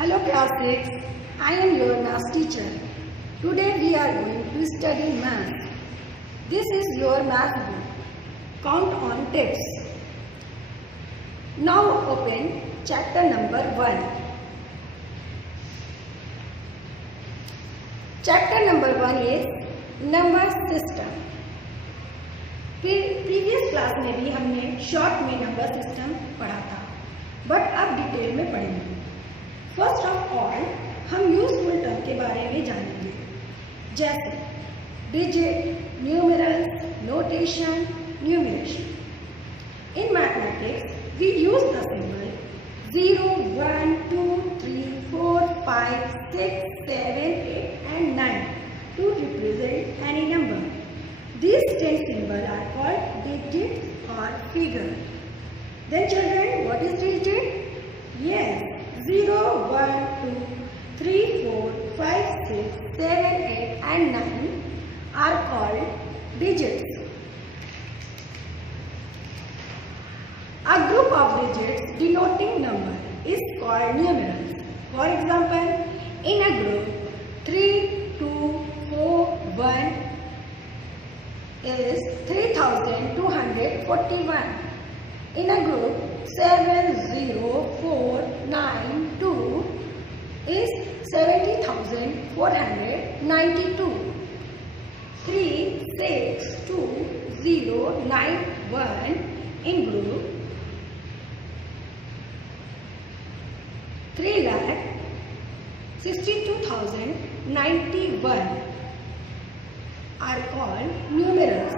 Hello class 6, I am your math teacher. Today we are going to study math. This is your math book. Count on tips. Now open chapter number 1. Chapter number 1 is number system. Previous class में भी हमने short में number system पढ़ा था, but अब detail में पढ़ेंगे। First of all हम यूजफुल टर्म के बारे में जानेंगे, जैसे digit, numerals, notation, numeration. In mathematics we use the symbol 0, 1, 2, 3, 4, 5, 6, 7, 8 and 9 to represent any number. These 10 symbols are called digits or figure. Then children, what is digit? Yes, 0, 1, 2, 3, 4, 5, 6, 7, 8 and 9 are called digits. A group of digits denoting number is called numerals. For example, in a group 3, 2, 4, 1 is 3241. In a group 7, 0, 4, 9, 2 is 70,492. 3, 6, 2, 0, 9, 1 in group 3,62,091 are called numerals.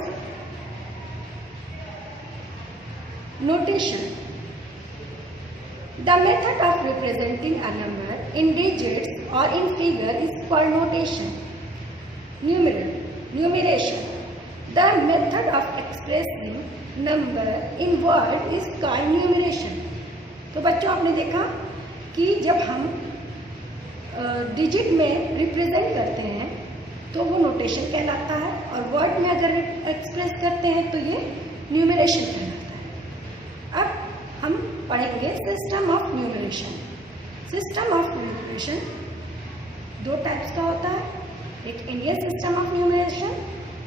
Notation. The method of representing a number in digits or in figure is called notation. Numeration. The method of expressing number in word is called numeration. तो बच्चों आपने देखा कि जब हम digit में represent करते हैं तो वो नोटेशन कहलाता है, और वर्ड में अगर एक्सप्रेस करते हैं तो ये न्यूमरेशन कहलाता है। अब हम पढ़ेंगे system of numeration. System of numeration दो टाइप्स का होता है, एक इंडियन सिस्टम ऑफ न्यूमरेशन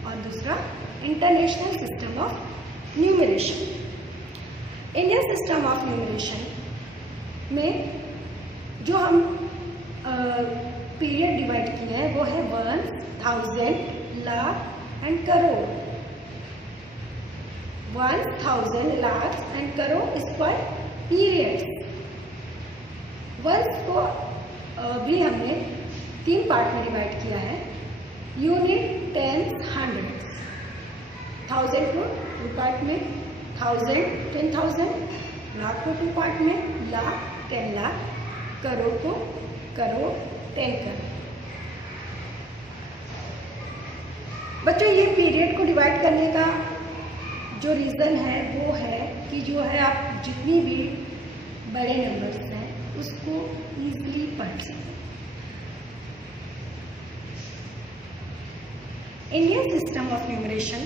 और दूसरा international system of numeration. Indian system of numeration में जो हम पीरियड डिवाइड किया है वो है 1000, lakh and crore. 1000, lakh and crore is called periods. Words को भी हमने 3 पार्ट में डिवाइड किया है, यूनिट, टेंस, हंड्रेड्स। 1000 को 2 पार्ट में, 1000 10,000, लाख को 2 पार्ट में, लाख 10 लाख, करोड़ को करोड़ 10 करोड़। बच्चों ये पीरियड को डिवाइड करने का जो रीज़न है वो है कि जो है आप जितनी भी बड़े नंबर्स हैं उसको ईजिली पढ़ सकें। Indian system of numeration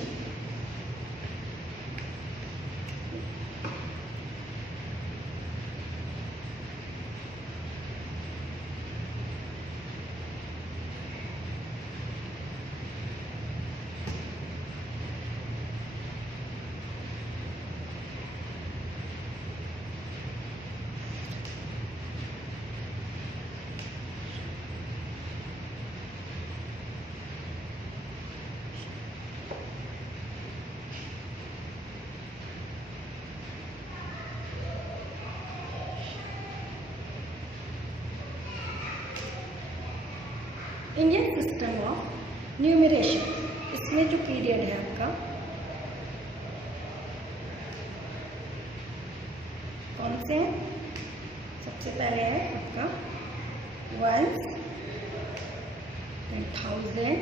Indian system of numeration, इसमें जो पीरियड है आपका कौन से हैं? सबसे पहले है आपका 1, 1000,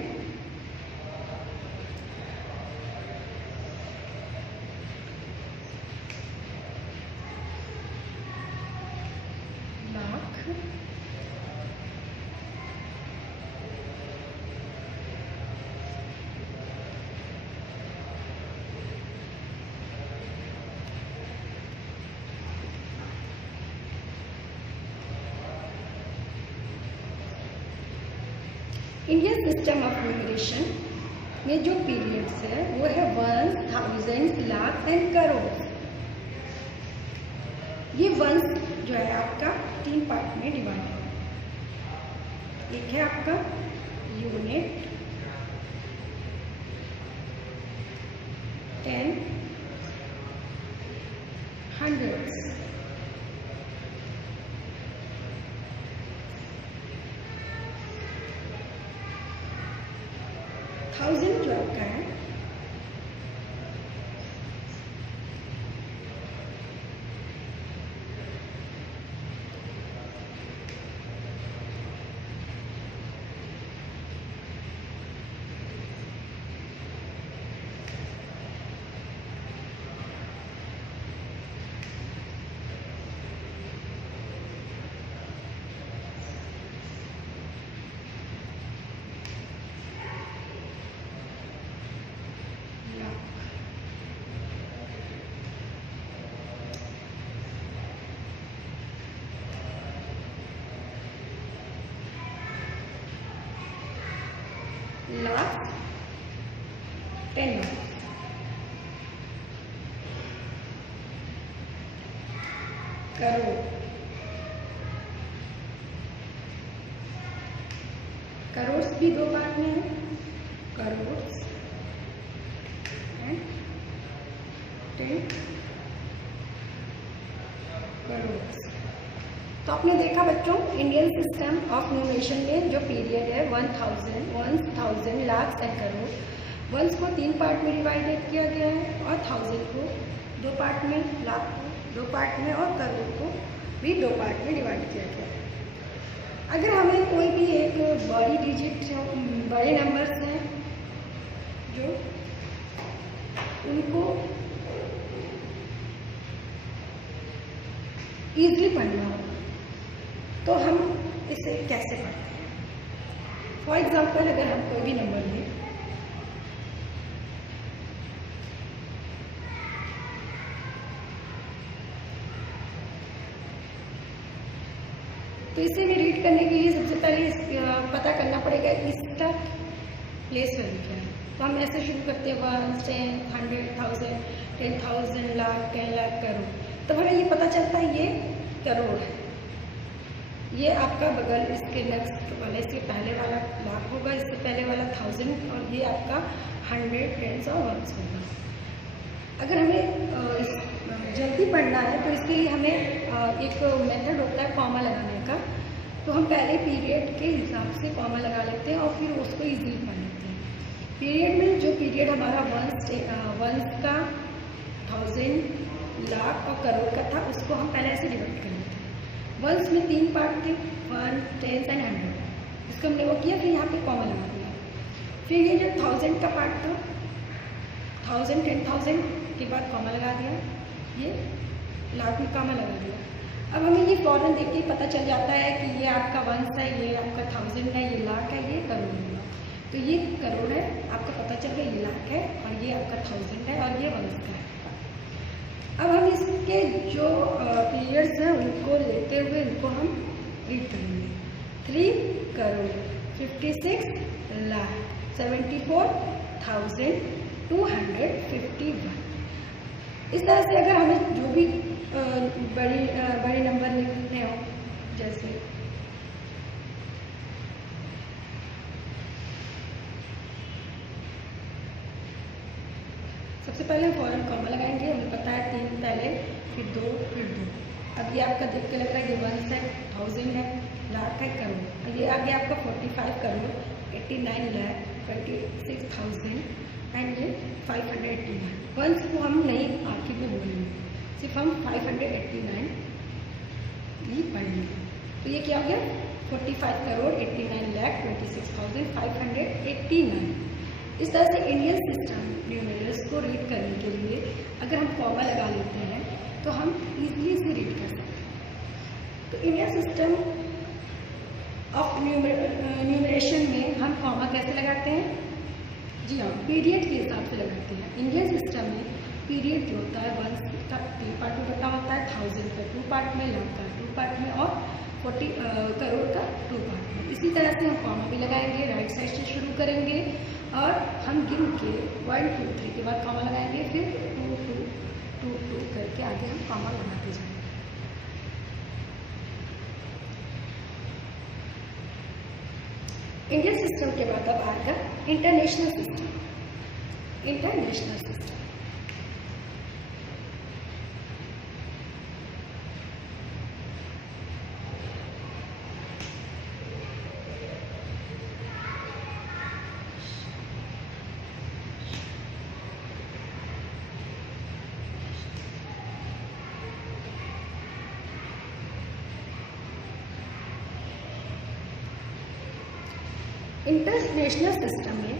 lakh, Indian system of numeration में जो पीरियड्स है वो है 1, 1000, लाख एंड करोड़। ये वंस जो है आपका 3 पार्ट में डिवाइड है। एक है आपका यूनिट, 10, हंड्रेड्स, थाउजेंड जो आपका है लाख, 10 लाख, करोड़, करोड़ भी 2 पार्ट में है, करोड़ एंड 10 करोड़। तो आपने देखा बच्चों, इंडियन सिस्टम ऑफ न्यूमरेशन में जो पीरियड है 1000, लाख एंड करोड़, वंस को 3 पार्ट में डिवाइडेड किया गया है और 1000 को 2 पार्ट में, लाख को 2 पार्ट में और करोड़ को भी 2 पार्ट में डिवाइड किया गया है। अगर हमें कोई भी एक बड़ी डिजिट, बड़े नंबर्स हैं जो उनको ईजिली पढ़ना हो तो हम इसे कैसे पढ़ते हैं। फॉर एग्जाम्पल, अगर हम कोई भी नंबर लें, तो इसे भी रीड करने के लिए सबसे पहले पता करना पड़ेगा इसका प्लेस वैल्यू क्या है। तो हम ऐसे शुरू करते हैं 1, 10, 100, 1000, 10,000, लाख, 10 लाख, करोड़। तो हमें ये पता चलता है ये करोड़ है। ये आपका बगल इसके नेक्स्ट वाले, इसके पहले वाला लाख होगा, इससे पहले वाला 1000 और ये आपका 100, 10 और 1 होगा। अगर हमें जल्दी पढ़ना है तो इसके लिए हमें एक मेथड होता है कॉमा लगाने का। तो हम पहले पीरियड के हिसाब से कॉमा लगा लेते हैं और फिर उसको इजीली पढ़ लेते हैं। पीरियड में जो पीरियड हमारा वंस का, 1000, लाख और करोड़ का था, उसको हम पहले ऐसे डिवाइड कर लेते हैं। वंस में 3 पार्ट थे, 1, 10 एंड 100। इसको हमने वो किया, फिर यहाँ पे कॉमा लगा दिया। फिर ये जो 1000 का पार्ट था, 1000, 10,000 के बाद कॉमा लगा दिया, ये लाख में कॉमा लगा दिया। अब हमें ये फौरन देख के पता चल जाता है कि ये आपका वंस है, ये आपका 1000 है, ये लाख है, ये करोड़ है। तो ये करोड़ है, आपको पता चल गया, ये लाख है और ये आपका 1000 है और ये वंस का है। अब हम इसके जो पीरियड्स हैं उनको लेते हुए इनको हम रीड करेंगे। 3 करोड़, 56 लाख, 74,251। इस तरह से अगर हमें जो भी बड़े नंबर लिखने हो, जैसे सबसे पहले हम फौरन कॉमा लगाएंगे। हमें पता है 3 पहले, फिर 2, फिर 2। अब ये आपका देख के लग रहा है ये वंस है, 1000 है, लाख है, करोड़। ये आगे आपका 45 करोड़, 89 लाख, 26,000 एंड ये 589। वंस को हम नहीं आखिर में बोलेंगे, सिर्फ हम 589 ही पढ़ेंगे। तो ये क्या हो गया, 45 करोड़, 89 लाख, 26,589। इस तरह से इंडियन सिस्टम न्यूमेरल्स को रीड करने के लिए अगर हम कॉमा लगा लेते हैं तो हम इजीली इसे रीड कर सकते हैं। तो इंडियन सिस्टम ऑफ न्यूमरेशन में हम कॉमा कैसे लगाते हैं? जी हाँ, पीरियड के हिसाब से लगाते हैं। इंडियन सिस्टम में पीरियड जो होता है 1 का 3 पार्ट में बटा होता है, 1000 का 2 पार्ट में, लाख का 2 पार्ट में और 40 करोड़ का 2 पार्ट में। इसी तरह से हम कॉमा भी लगाएंगे, राइट साइड से शुरू करेंगे और हम गिन के 1 2 3 के बाद कॉमा लगाएंगे, फिर 2 2 2 2 करके आगे हम कॉमा लगाते जाएंगे। इंडियन सिस्टम के बाद अब आएगा international system. International system international system में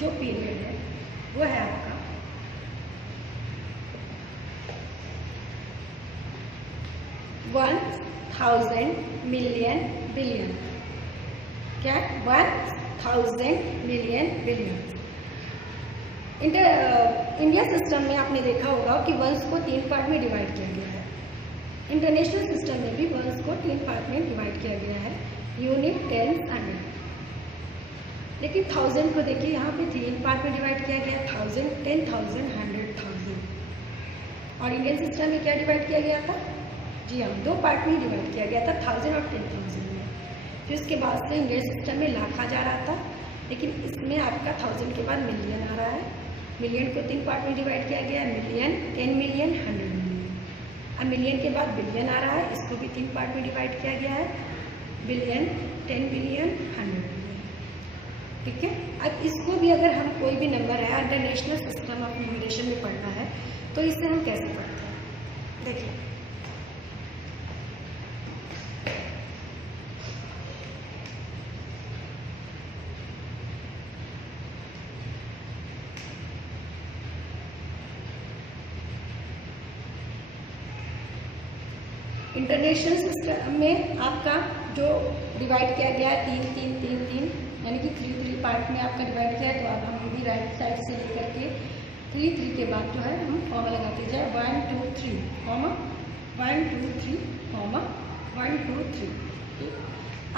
जो पीरियड है वो है आपका 1000 मिलियन बिलियन। क्या? 1000 मिलियन बिलियन। इंडिया सिस्टम में आपने देखा होगा कि वंस को 3 पार्ट में डिवाइड किया गया है। इंटरनेशनल सिस्टम में भी वंस को 3 पार्ट में डिवाइड किया गया है, यूनिट, टेंस, हंड्रेड। लेकिन 1000 को देखिए यहाँ पे 3 पार्ट में डिवाइड किया गया, 1000, 10,000, 100,000। और इंडियन सिस्टम में क्या डिवाइड किया गया था? जी हाँ, 2 पार्ट में डिवाइड किया गया था, 1000 और 10,000 में। फिर उसके बाद से इंडियन सिस्टम में लाख आ जा रहा था, लेकिन इसमें आपका 1000 के बाद मिलियन आ रहा है। मिलियन को 3 पार्ट में डिवाइड किया गया, मिलियन, 10 मिलियन, 100 मिलियन। अब मिलियन के बाद बिलियन आ रहा है, इसको भी 3 पार्ट में डिवाइड किया गया है, बिलियन, 10 बिलियन, 100 बिलियन। ठीक है। अब इसको भी अगर हम कोई भी नंबर है इंटरनेशनल सिस्टम ऑफ न्यूमरेशन में पढ़ना है तो इसे हम कैसे पढ़ते हैं? देखिए, इंटरनेशनल सिस्टम में आपका जो डिवाइड किया गया है 3 3 3 3 यानी कि 3 3 पार्ट में आपका डिवाइड किया है, तो अब हम भी राइट साइड से लेकर के 3 3 के बाद जो है हम कॉमा लगाते जाए, 1 2 3 कॉमा 1 2 3 कॉमा 1 2 3।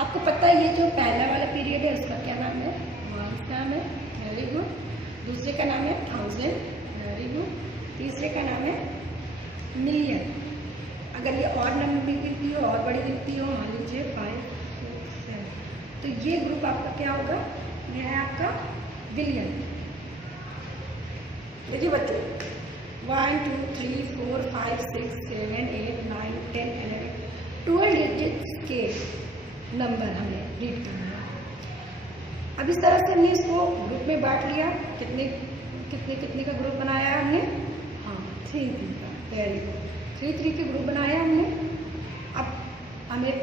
आपको पता है ये जो पहला वाला पीरियड है उसका क्या नाम है? वंस नाम है, वेरी गुड। दूसरे का नाम है 1000, वेरी गुड। तीसरे का नाम है मिलियन। अगर ये और नंबर भी गिनती हो, और बड़ी गिनती हो, मान लीजिए 5 6 7, तो ये ग्रुप आपका क्या होगा? ये है आपका बिलियन। देखिए बच्चों, 1 2 3 4 5 6 7 8 9 10 11 12 डिजिट्स के नंबर हमें रीड करना है। अब इस तरह से हमने इसको ग्रुप में बांट लिया। कितने कितने कितने का ग्रुप बनाया है हमने? हाँ, 3 3 का, वेरी गुड। 3 3 के ग्रुप बनाया हमने। अब हमें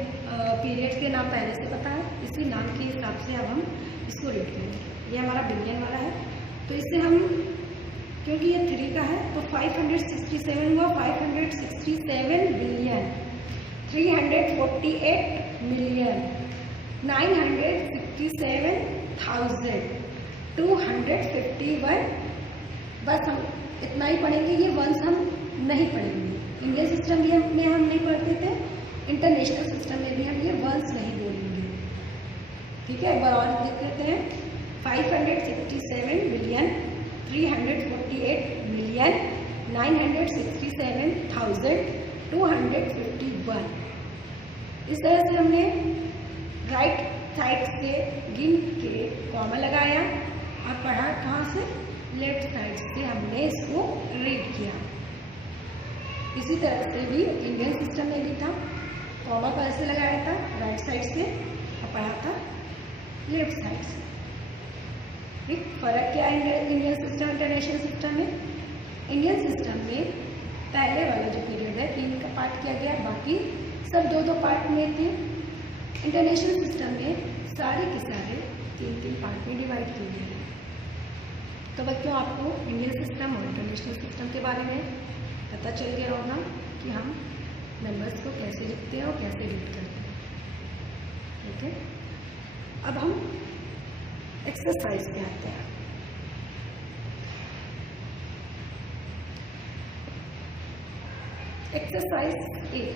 पीरियड्स के नाम पहले से पता है, इसी नाम के हिसाब से अब हम इसको रीड करेंगे। ये हमारा बिलियन वाला है, तो इसे हम, क्योंकि ये 3 का है तो 567 हुआ, 567 बिलियन, 348 मिलियन, 967,000, 251। बस हम इतना ही पढ़ेंगे, ये वंस हम नहीं पढ़ेंगे। इंडियन सिस्टम में हम नहीं पढ़ते थे, इंटरनेशनल सिस्टम में भी हम ये वंस नहीं बोलेंगे। ठीक है, एक बार और देख लेते हैं। 567 मिलियन, 348 मिलियन, 967,000, 251। इस तरह से हमने राइट साइड से गिन के कॉमा लगाया और पढ़ा कहाँ से? लेफ्ट साइड से हमने इसको रीड किया। इसी तरह से भी इंडियन सिस्टम में भी था, कॉमा कैसे लगाया था? राइट साइड से, और पढ़ा था लेफ्ट साइड से। ठीक, फर्क क्या है इंडियन सिस्टम इंटरनेशनल सिस्टम में? इंडियन सिस्टम में पहले वाला जो पीरियड है 3 का पार्ट किया गया, बाकी सब 2 पार्ट में थे। इंटरनेशनल सिस्टम में सारे के सारे 3 3 पार्ट में डिवाइड किए गए। तो बच्चों, आपको इंडियन सिस्टम और इंटरनेशनल सिस्टम के बारे में पता चल गया होगा कि हम नंबर्स को कैसे लिखते हैं और कैसे रीड करते हैं। ठीक है, अब हम एक्सरसाइज पे आते हैं। एक्सरसाइज 1,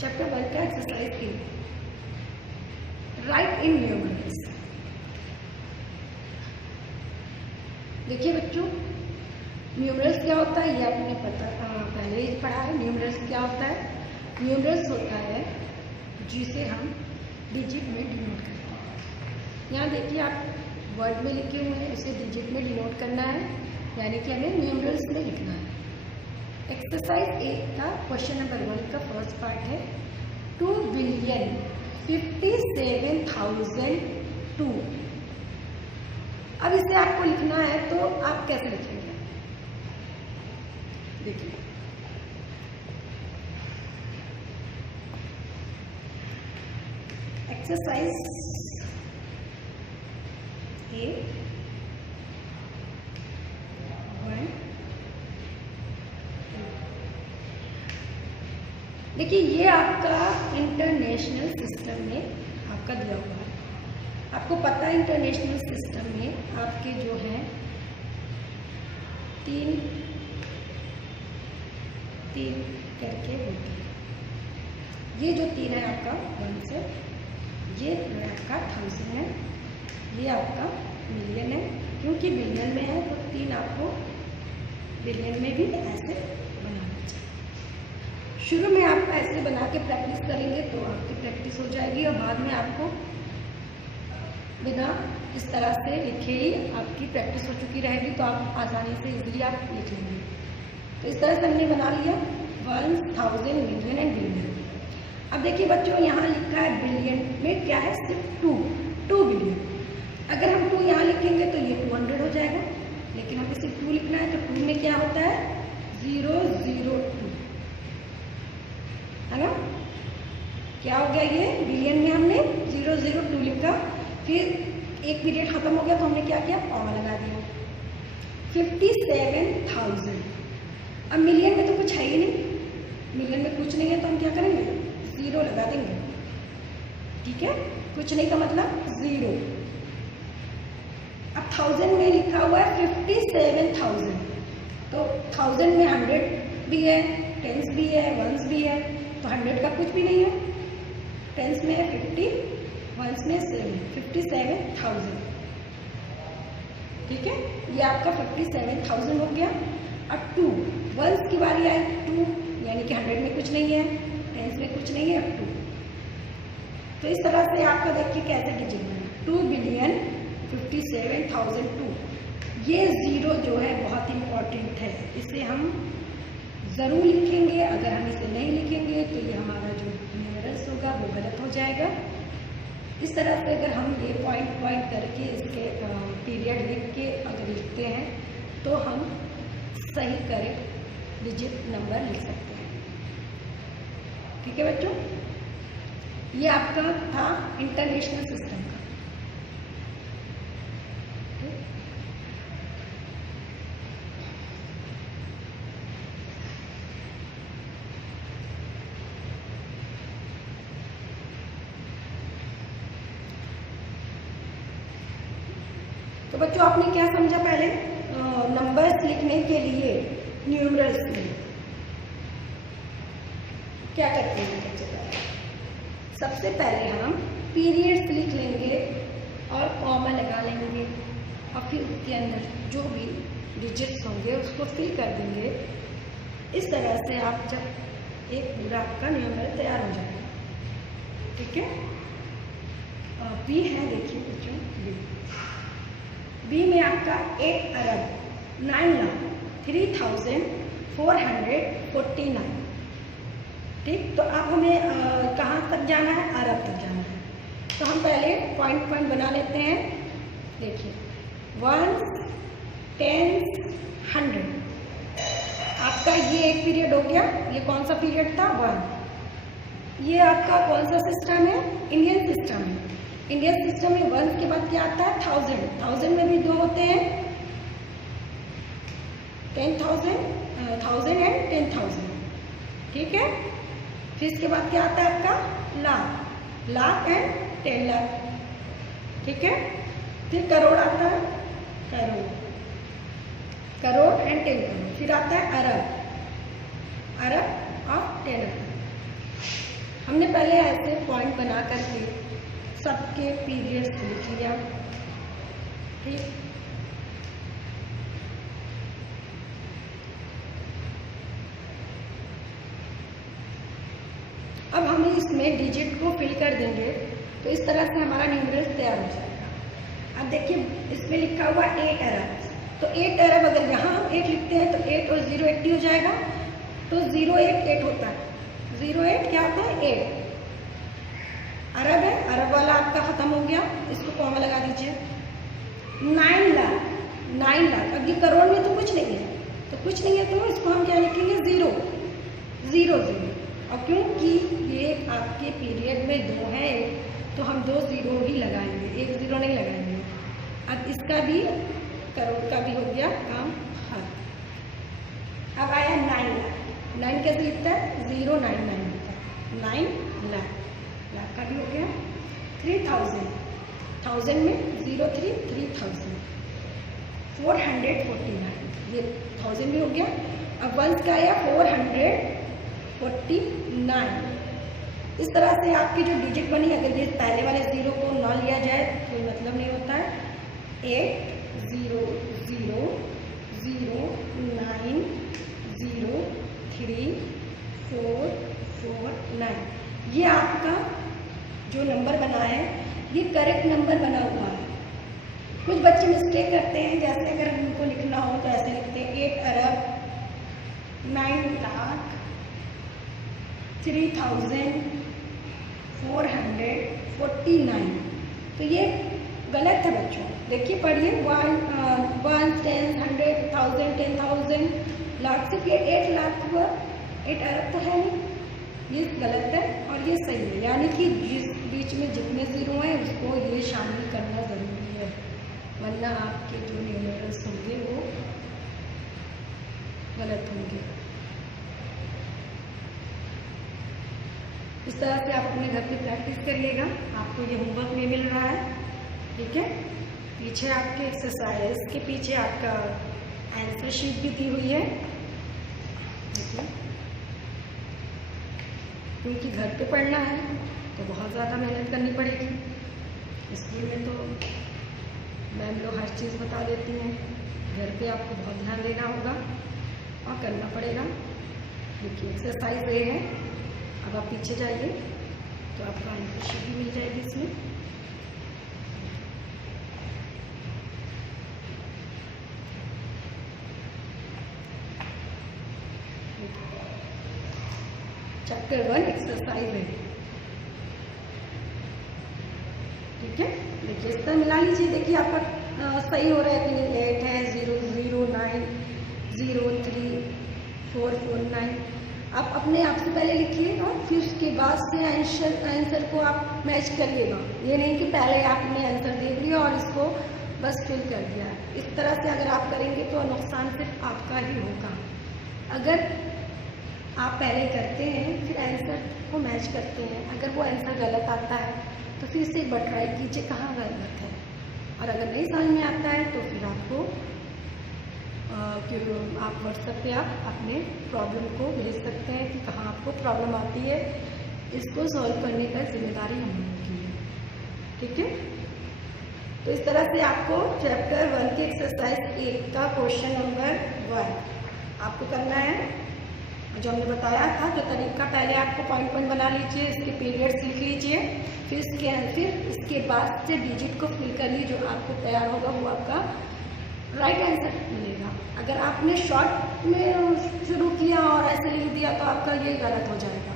चैप्टर 1 का एक्सरसाइज 8, राइट इन न्यूमरल्स। देखिए बच्चों, न्यूमरल्स क्या होता है ये आपने पहले ही पढ़ा है। न्यूमरल्स क्या होता है? न्यूमरल्स होता है जिसे हम डिजिट में डिनोट करते हैं। यहाँ देखिए आप वर्ड में लिखे हुए हैं, इसे डिजिट में डिनोट करना है, यानी कि हमें न्यूमरल्स में लिखना है। एक्सरसाइज 8 का क्वेश्चन नंबर 1 का फर्स्ट पार्ट है 2,57,002। अब इसे आपको लिखना है तो आप कैसे लिखेंगे? देखिए, एक्सरसाइज 8 देखिए, ये आपका इंटरनेशनल सिस्टम में आपका दिया हुआ है। आपको पता है इंटरनेशनल सिस्टम में आपके जो हैं तीन करके होते हैं। ये जो 3 है आपका 1 से, ये आपका 1000 है, ये आपका मिलियन है। क्योंकि बिलियन में है तो 3 आपको बिलियन में भी ऐसे बनाना चाहिए। शुरू में आप ऐसे बना के प्रैक्टिस करेंगे तो आपकी प्रैक्टिस हो जाएगी, और बाद में आपको बिना इस तरह से लिखे ही आपकी प्रैक्टिस हो चुकी रहेगी, तो आप आसानी से इजीली आप लिख लेंगे। तो इस तरह से हमने बना लिया 1000, मिलियन एंड बिलियन। अब देखिए बच्चों, यहाँ लिखा है बिलियन में क्या है? सिर्फ 2 बिलियन। अगर हम 2 यहाँ लिखेंगे तो ये 200 हो जाएगा, लेकिन हमें सिर्फ 2 लिखना है तो 2 में क्या होता है? 002 है ना। क्या हो गया? ये बिलियन में हमने 002 लिखा, फिर एक पीरियड खत्म हो गया तो हमने क्या किया? कॉमा लगा दिया 57,000। अब मिलियन में तो कुछ है ही नहीं, मिलियन में कुछ नहीं है तो हम क्या करेंगे? 0 लगा देंगे। ठीक है, कुछ नहीं का मतलब 0। अब 1000 में लिखा हुआ है 57,000, तो 1000 में 100 भी है, 10s भी है, 1s भी है, तो 100 का कुछ भी नहीं है। 10s में है 50, 1s में 7, 57,000। ठीक है, ये आपका 57,000 हो गया। अब 2 1s की बारी आई, 2 यानी कि 100 में कुछ नहीं है, 10s में कुछ नहीं है, अब 2। तो इस तरह से आपका देखिए कैसे डिजिट बना 2,57,002। ये 0 जो है बहुत इंपॉर्टेंट है, इसे हम ज़रूर लिखेंगे। अगर हम इसे नहीं लिखेंगे तो ये हमारा जो न्यूमरल्स होगा वो गलत हो जाएगा। इस तरह से अगर हम ये पॉइंट करके इसके पीरियड लिख के अगर लिखते हैं तो हम सही करेक्ट डिजिट नंबर लिख सकते हैं। ठीक है बच्चों, ये आपका था इंटरनेशनल सिस्टम का। तो बच्चों आपने क्या समझा? पहले नंबर्स लिखने के लिए न्यूमरल्स में क्या करते हैं? सबसे पहले हम पीरियड्स लिख लेंगे और कॉमा लगा लेंगे, और फिर उसके अंदर जो भी डिजिट्स होंगे उसको फिल कर देंगे। इस तरह से आप जब एक पूरा आपका न्यूमरल तैयार हो जाएगा। ठीक है, बी है, देखिए बच्चों बी में आपका 8,09,03,449। ठीक, तो अब हमें कहाँ तक जाना है? अरब तक जाना है। तो हम पहले पॉइंट बना लेते हैं। देखिए 1s, 10s, 100 आपका ये एक पीरियड हो गया। ये कौन सा पीरियड था? 1। ये आपका कौन सा सिस्टम है? इंडियन सिस्टम है। इंडियन सिस्टम में 1 के बाद क्या आता है? 1000। 1000 में भी 2 होते हैं, 10,000 एंड 10,000। ठीक है, फिर इसके बाद क्या आता है आपका? लाख एंड 10 लाख। ठीक है, फिर करोड़ आता है, करोड़ एंड 10 करोड़। फिर आता है अरब और 10 अरब। हमने पहले ऐसे पॉइंट बना करके सबके पीरियड्स लिख लिया। ठीक, अब हम इसमें डिजिट को फिल कर देंगे तो इस तरह से हमारा न्यूमरल्स तैयार हो जाएगा। अब देखिए इसमें लिखा हुआ 8 अरब, तो 8 अरब अगर यहाँ हम 8 लिखते हैं तो 8 और 0 80 हो जाएगा, तो 0 8 8 होता है। 0 8 क्या होता है? 8 अरब है, अरब वाला आपका खत्म हो गया, इसको कॉमा लगा दीजिए। 9 लाख, 9 लाख, अब ये करोड़ में तो कुछ नहीं है, तो कुछ नहीं है तो इसको हम क्या लिखेंगे? 0 0 0। और क्योंकि ये आपके पीरियड में 2 है तो हम 2 0 ही लगाएंगे, 1 0 नहीं लगाएंगे। अब इसका भी करोड़ का भी हो गया काम खत्म। अब आया 9 लाख, 9 कैसे लिखता है? 0 9 9 लिखता है, 9 लाख, लाख का भी हो गया। 3000, 1000 में 0 3 3000, 449, ये 1000 भी हो गया। अब वंस का आया 449। इस तरह से आपकी जो डिजिट बनी, अगर ये पहले वाले 0 को ना लिया जाए कोई मतलब नहीं होता है। 8 0 0 0 9 0 3 4 4 9, ये आपका जो नंबर बना है ये करेक्ट नंबर बना हुआ है। कुछ बच्चे मिस्टेक करते हैं, जैसे अगर उनको लिखना हो तो ऐसे लिखते हैं 8 अरब 9 लाख 3449, तो ये गलत है बच्चों। देखिए पढ़िए, 1 10 100 1000 10,000 लाख, सिर्फ ये 8 लाख हुआ, 8 अरब तो है नहीं, ये गलत है और ये सही है। यानी कि जिस बीच में जितने 0 हैं उसको ये शामिल करना ज़रूरी है, वरना आपके जो न्यूमरल्स होंगे वो गलत होंगे। इस तरह से आप अपने घर पे प्रैक्टिस करिएगा। आपको ये होमवर्क में मिल रहा है, ठीक है। पीछे आपके एक्सरसाइज के पीछे आपका आंसर शीट भी दी हुई है, देखिए। क्योंकि घर पे पढ़ना है तो बहुत ज़्यादा मेहनत करनी पड़ेगी। स्कूल में तो मैम लोग हर चीज़ बता देती हैं, घर पे आपको बहुत ध्यान देना होगा और करना पड़ेगा। देखिए एक्सरसाइज ये है। अब आप पीछे जाइए तो आपका आंसर शीट भी मिल जाएगी इसमें। चैप्टर 1 एक्सरसाइज है, ठीक है। देखिए इस तरह मिला लीजिए। देखिए आपका सही हो रहा है कि नहीं? 8 है, 0 0 9 0 3 4 4 9। आप अपने आप से पहले लिखिएगा, फिर उसके बाद से आंसर को आप मैच करिएगा। ये नहीं कि पहले आपने आंसर देख लिया और इसको बस फिल कर दिया। इस तरह से अगर आप करेंगे तो नुकसान सिर्फ आपका ही होगा। अगर आप पहले करते हैं फिर आंसर को मैच करते हैं, अगर वो आंसर गलत आता है तो फिर से एक बार ट्राई कीजिए कहाँ गलत है, और अगर नहीं समझ में आता है तो फिर आपको आप व्हाट्सएप पे आप अपने प्रॉब्लम को भेज सकते हैं कि कहाँ आपको प्रॉब्लम आती है। इसको सॉल्व करने का जिम्मेदारी हम लोगों की है, ठीक है। तो इस तरह से आपको चैप्टर 1 की एक्सरसाइज 1 का क्वेश्चन नंबर 1 आपको करना है। जो हमने बताया था जो तरीका, पहले आपको पॉइंट पॉइंट बना लीजिए, इसके पीरियड्स लिख लीजिए, फिर इसके बाद से डिजिट को फिल करिए, जो आपको तैयार होगा वो आपका राइट आंसर मिलेगा। अगर आपने शॉर्ट में शुरू किया और ऐसे लिख दिया तो आपका ये गलत हो जाएगा।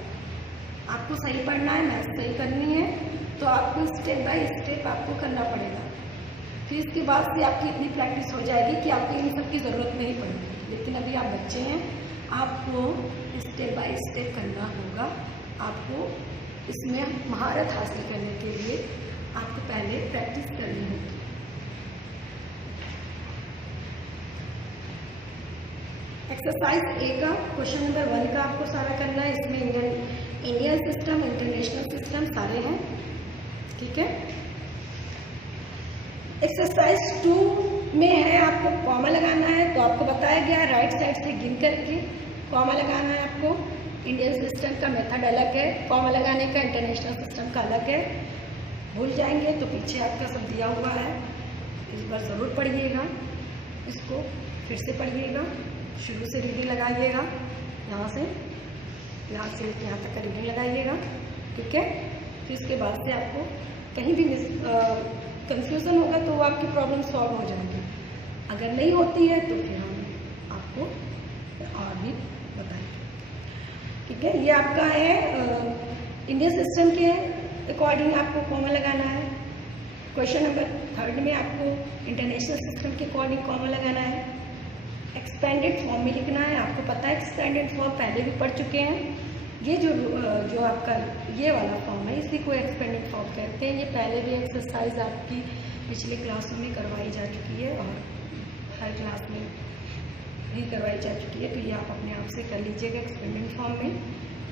आपको सही पढ़ना है, मैथ सही करनी है, तो आपको स्टेप बाय स्टेप आपको करना पड़ेगा। फिर इसके बाद से आपकी इतनी प्रैक्टिस हो जाएगी कि आपको इन सब की ज़रूरत नहीं पड़ेगी। लेकिन अभी आप बच्चे हैं, आपको स्टेप बाय स्टेप करना होगा। आपको इसमें महारत हासिल करने के लिए आपको पहले प्रैक्टिस करनी होगी। एक्सरसाइज ए का क्वेश्चन नंबर 1 का आपको सारा करना है। इसमें इंडियन सिस्टम, इंटरनेशनल सिस्टम सारे हैं, ठीक है। एक्सरसाइज 2 में है आपको कॉमा लगाना है, तो आपको बताया गया है राइट साइड से गिन करके कॉमा लगाना है आपको। इंडियन सिस्टम का मेथड अलग है, कॉमा लगाने का, इंटरनेशनल सिस्टम का अलग है। भूल जाएंगे तो पीछे आपका सब दिया हुआ है, इस बार ज़रूर पढ़िएगा, इसको फिर से पढ़िएगा, शुरू से रीडिंग लगाइएगा, यहाँ से यहाँ तक का रीडिंग लगाइएगा, ठीक है। फिर इसके बाद से आपको कहीं भी कंफ्यूजन होगा तो वो आपकी प्रॉब्लम सॉल्व हो जाएगी। अगर नहीं होती है तो फिर हम आपको और भी बताएंगे, ठीक है। ये आपका है इंडियन सिस्टम के अकॉर्डिंग आपको कॉमा लगाना है। क्वेश्चन नंबर 3 में आपको इंटरनेशनल सिस्टम के अकॉर्डिंग कॉमा लगाना है। एक्सपेंडेड फॉर्म में लिखना है, आपको पता है एक्सपेंडेड फॉर्म पहले भी पढ़ चुके हैं। ये जो आपका ये वाला फॉर्म है इसी को एक्सपेंडेड फॉर्म कहते हैं। ये पहले भी एक्सरसाइज आपकी पिछले क्लासों में करवाई जा चुकी है और हर क्लास में भी करवाई जा चुकी है, तो ये आप अपने आप से कर लीजिएगा एक्सपेंडेड फॉर्म में।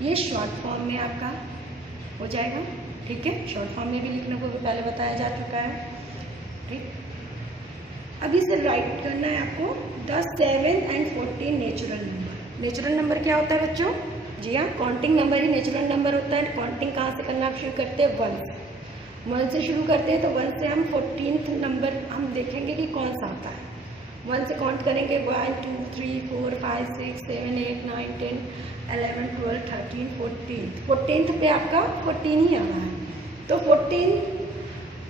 ये शॉर्ट फॉर्म में आपका हो जाएगा, ठीक है। शॉर्ट फॉर्म में भी लिखने को पहले बताया जा चुका है, ठीक। अभी से राइट करना है आपको 10, 7 and 14 natural number. Natural number क्या होता है बच्चों? जी हाँ, काउंटिंग नंबर ही नेचुरल नंबर होता है। काउंटिंग कहाँ से करना आप शुरू करते हैं? 1 से। 1 से शुरू करते हैं तो 1 से हम 14th नंबर हम देखेंगे कि कौन सा आता है। 1 से काउंट करेंगे 1, 2, 3, 4, 5, 6, 7, 8, 9, 10, 11, 12, 13, 14। 14th पे आपका 14 ही आ रहा है, तो 14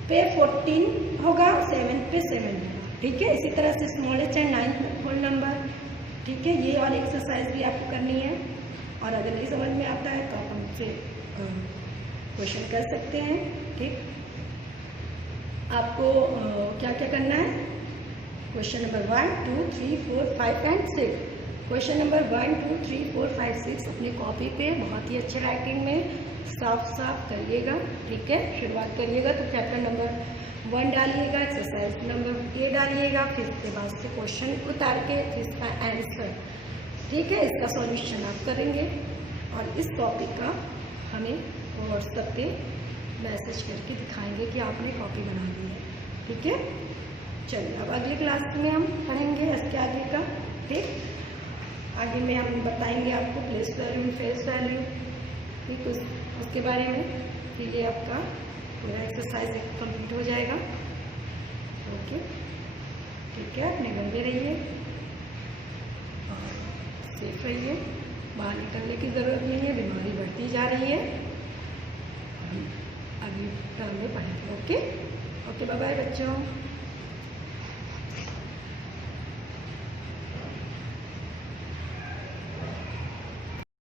पे 14 होगा, 7 पे 7 होगा, ठीक है। इसी तरह से smallest and 9th whole number, ठीक है। ये और एक्सरसाइज भी आपको करनी है, और अगर नहीं समझ में आता है तो आप हमसे क्वेश्चन कर सकते हैं, ठीक। आपको क्या क्या करना है? Question number 1, 2, 3, 4, 5 and 6। Question number 1, 2, 3, 4, 5, 6 अपनी कॉपी पे बहुत ही अच्छे राइटिंग में साफ करिएगा, ठीक है। शुरुआत करिएगा तो चैप्टर नंबर 1 डालिएगा, एक्सरसाइज नंबर A डालिएगा, फिर उसके बाद से क्वेश्चन उतार के इसका आंसर, ठीक है, इसका सॉल्यूशन आप करेंगे। और इस टॉपिक का हमें व्हाट्सएप पे मैसेज करके दिखाएंगे कि आपने कॉपी बना ली है, ठीक है। चलिए अब अगली क्लास में हम पढ़ेंगे इसके आगे का, ठीक। आगे में हम बताएंगे आपको प्लेस वैल्यू, फेस वैल्यू, ठीक, उसके बारे में। कि ये आपका पूरा एक्सरसाइज कंप्लीट हो जाएगा, ओके, ठीक है। अपने घर में रहिए और सेफ रहिए, बाहर निकलने की ज़रूरत नहीं है, बीमारी बढ़ती जा रही है। अगली टर्म में पढ़ेंगे, ओके, बाय बाय बच्चों।